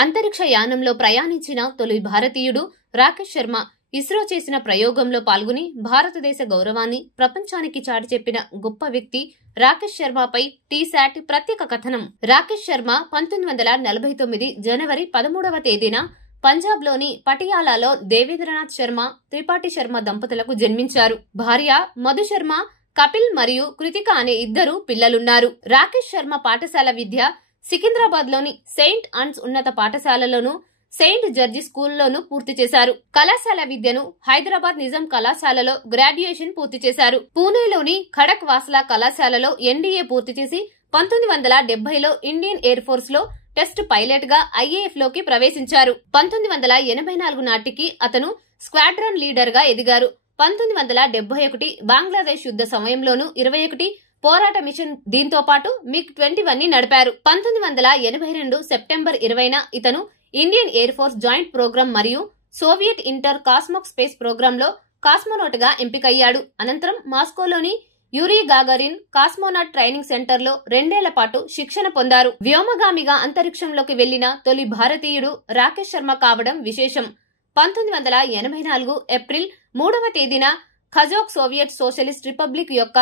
అంతరిక్ష యానంలో ప్రయాణించిన తొలి భారతీయుడు రాకేష్ శర్మ ఇస్రో చేసిన ప్రయోగంలో పాల్గొని భారతదేశ గౌరవాన్ని ప్రపంచానికి చాటి చెప్పిన గొప్ప వ్యక్తి రాకేష్ శర్మపై టీశాట్ ప్రత్యేక కథనం. రాకేష్ శర్మ 1949 జనవరి 13వ తేదీన పంజాబ్లోని పటియాలాలో దేవేంద్రనాథ్ శర్మ, త్రిపాఠి శర్మ దంపతులకు జన్మించారు. భార్య మధు శర్మ, కపిల్ మరియు కృతిక అనే ఇద్దరు పిల్లలున్నారు. రాకేష్ శర్మ పాఠశాల విద్య సికింద్రాబాద్లోని సెయింట్ అన్స్ ఉన్నత పాఠశాలలోను, సెయింట్ జర్జి స్కూల్లోనూ పూర్తి చేశారు. కళాశాల విద్యను హైదరాబాద్ నిజాం కళాశాలలో గ్రాడ్యుయేషన్ పూర్తి చేశారు. పూణేలోని ఖడక్ వాస్లా కళాశాలలో ఎన్డీఏ పూర్తి చేసి 1970లో ఇండియన్ ఎయిర్ ఫోర్స్ లో టెస్ట్ పైలట్ గా ఐఏఎఫ్ లోకి ప్రవేశించారు. 1984 నాటికి అతను స్క్వాడ్రన్ లీడర్ గా ఎదిగారు. 1971 బంగ్లాదేశ్ యుద్ధ సమయంలోనూ 21 పోరాట మిషన్, దీంతో పాటు MiG-21 ని నడిపారు. 1982 సెప్టెంబర్ 20న ఇతను Indian air force joint programme మరియు Soviet Intercosmos space programme లో కాస్మోనాట్ గా ఎంపికయ్యాడు. అనంతరం మాస్కోలోని Yuri Gagarin cosmonaut training centre లో 2 ఏళ్ల పాటు శిక్షణ పొందారు. వ్యోమగామిగా అంతరిక్షంలోకి వెళ్లిన తొలి భారతీయుడు రాకేష్ శర్మ కావడం విశేషం. 1984 ఏప్రిల్ 3వ తేదీన ఖజోక్ సోవియట్ సోషలిస్ట్ రిపబ్లిక్ యొక్క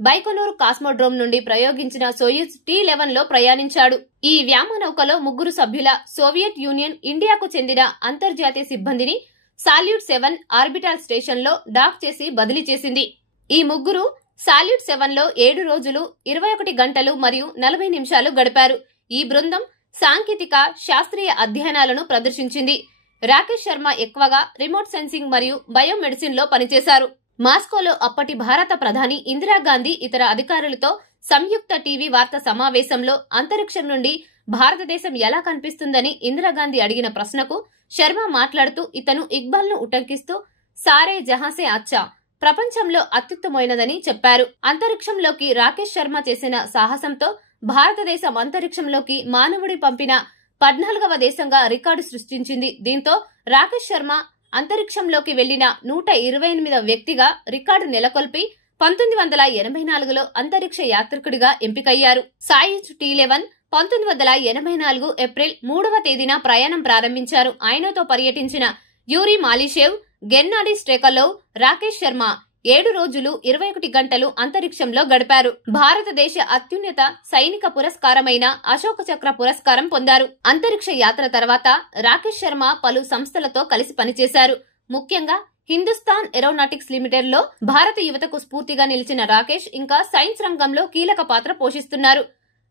బైకొనూర్ కాస్మోడ్రోమ్ నుండి ప్రయోగించిన సోయుజ్ T-11 లో ప్రయాణించాడు. ఈ వ్యామనౌకలో 3 సభ్యుల సోవియట్ యూనియన్, ఇండియాకు చెందిన అంతర్జాతీయ సిబ్బందిని సాల్యూట్ 7 ఆర్బిటాల్ స్టేషన్ లో డాక్ చేసి బదిలీ చేసింది. ఈ ముగ్గురు సాల్యూట్ 7 లో 7 రోజులు 21 గంటలు మరియు 40 నిమిషాలు గడిపారు. ఈ బృందం సాంకేతిక, శాస్త్రీయ అధ్యయనాలను ప్రదర్శించింది. రాకేష్ శర్మ ఎక్కువగా రిమోట్ సెన్సింగ్ మరియు బయోమెడిసిన్ లో పనిచేశారు. మాస్కోలో అప్పటి భారత ప్రధాని ఇందిరాగాంధీ ఇతర అధికారులతో సంయుక్త టీవీ వార్తా సమావేశంలో అంతరిక్షం నుండి భారతదేశం ఎలా కనిపిస్తుందని ఇందిరాగాంధీ అడిగిన ప్రశ్నకు శర్మ మాట్లాడుతూ ఇతను ఇక్బాల్ ను ఉటంకిస్తూ సారే జహాసే అచ్చా, ప్రపంచంలో అత్యుత్తమైనదని చెప్పారు. అంతరిక్షంలోకి రాకేష్ శర్మ చేసిన సాహసంతో భారతదేశం అంతరిక్షంలోకి మానవుడి పంపిన 14వ దేశంగా రికార్డు సృష్టించింది. దీంతో రాకేష్ శర్మ అంతరిక్షంలోకి వెళ్లిన 128వ వ్యక్తిగా రికార్డు నెలకొల్పి 1984లో అంతరిక్ష యాత్రికుడిగా ఎంపికయ్యారు. సాయుజ్ T-11 1984 ఏప్రిల్ 3వ తేదీన ప్రయాణం ప్రారంభించారు. ఆయనతో పర్యటించిన యూరీ మాలిషేవ్, గెన్నాడీ స్ట్రెకలోవ్, రాకేష్ శర్మ 7 రోజులు 21 గంటలు అంతరిక్షంలో గడిపారు. భారతదేశ అత్యున్నత సైనిక పురస్కారమైన అశోక చక్ర పురస్కారం పొందారు. అంతరిక్ష యాత్ర తర్వాత రాకేష్ శర్మ పలు సంస్థలతో కలిసి పనిచేశారు. ముఖ్యంగా హిందుస్థాన్ ఏరోనాటిక్స్ లిమిటెడ్ లో భారత యువతకు స్ఫూర్తిగా నిలిచిన రాకేష్ ఇంకా సైన్స్ రంగంలో కీలక పాత్ర పోషిస్తున్నారు.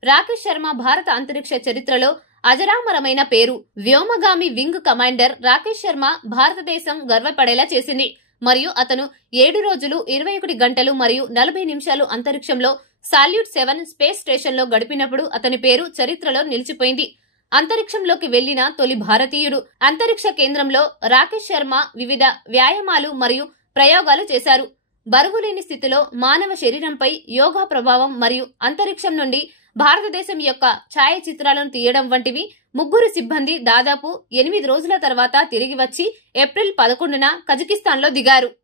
రాకేష్ శర్మ భారత అంతరిక్ష చరిత్రలో అజరామరమైన పేరు. వ్యోమగామి వింగ్ కమాండర్ రాకేష్ శర్మ భారతదేశం గర్వపడేలా చేసింది. మరియు అతను 7 రోజులు 21 గంటలు మరియు 40 నిమిషాలు అంతరిక్షంలో సాల్యూట్ 7 స్పేస్ స్టేషన్ లో గడిపినప్పుడు అతని పేరు చరిత్రలో నిలిచిపోయింది. అంతరిక్షంలోకి వెళ్లిన తొలి భారతీయుడు. అంతరిక్ష కేంద్రంలో రాకేష్ శర్మ వివిధ వ్యాయామాలు మరియు ప్రయోగాలు చేశారు. బరువులేని స్థితిలో మానవ శరీరంపై యోగా ప్రభావం మరియు అంతరిక్షం నుండి భారతదేశం యొక్క ఛాయాచిత్రాలను తీయడం వంటివి. 3 సిబ్బంది దాదాపు 8 రోజుల తర్వాత తిరిగి వచ్చి ఏప్రిల్ 11న కజకిస్తాన్లో దిగారు.